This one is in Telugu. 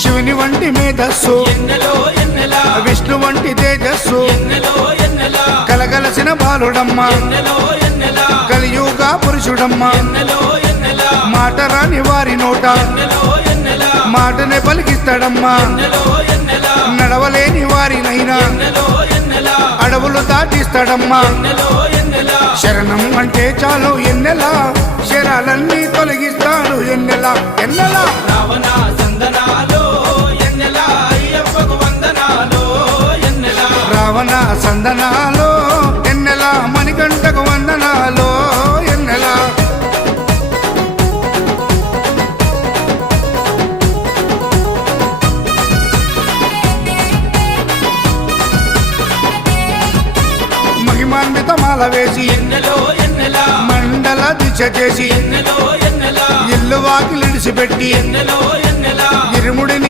శివుని వంటి మేధస్సు విష్ణు వంటి తేజస్సు కలగలసిన బాలుడమ్మ కలియుగ పురుషుడమ్మ మాట రాని వారి నోట మాటనే పలికిస్తాడమ్మా నడవలేని వారినైనా అడవులు దాటిస్తాడమ్మా శరణం అంటే చాలు ఎన్నెలా శరాలన్నీ తొలగిస్తాడు ఎన్నెలా ఎన్నెలా రావణ సందనాలో ఎన్నెలా అయ్యప్పకు వందనాలో ఎన్నెలా రావణ సందనాలో ఎన్నెలా మణికంఠకు వందనాలో ఎన్నెలా మహిమాన్విత మాల వేసి ఎన్నెలో ఎన్నెలా మండల దిశ చేసి ఎన్నెలో ఎన్నెలా ఇల్లు వాకిలిడిసిపెట్టి ఎన్నెలో ఎన్నెలా ఇరుముడిని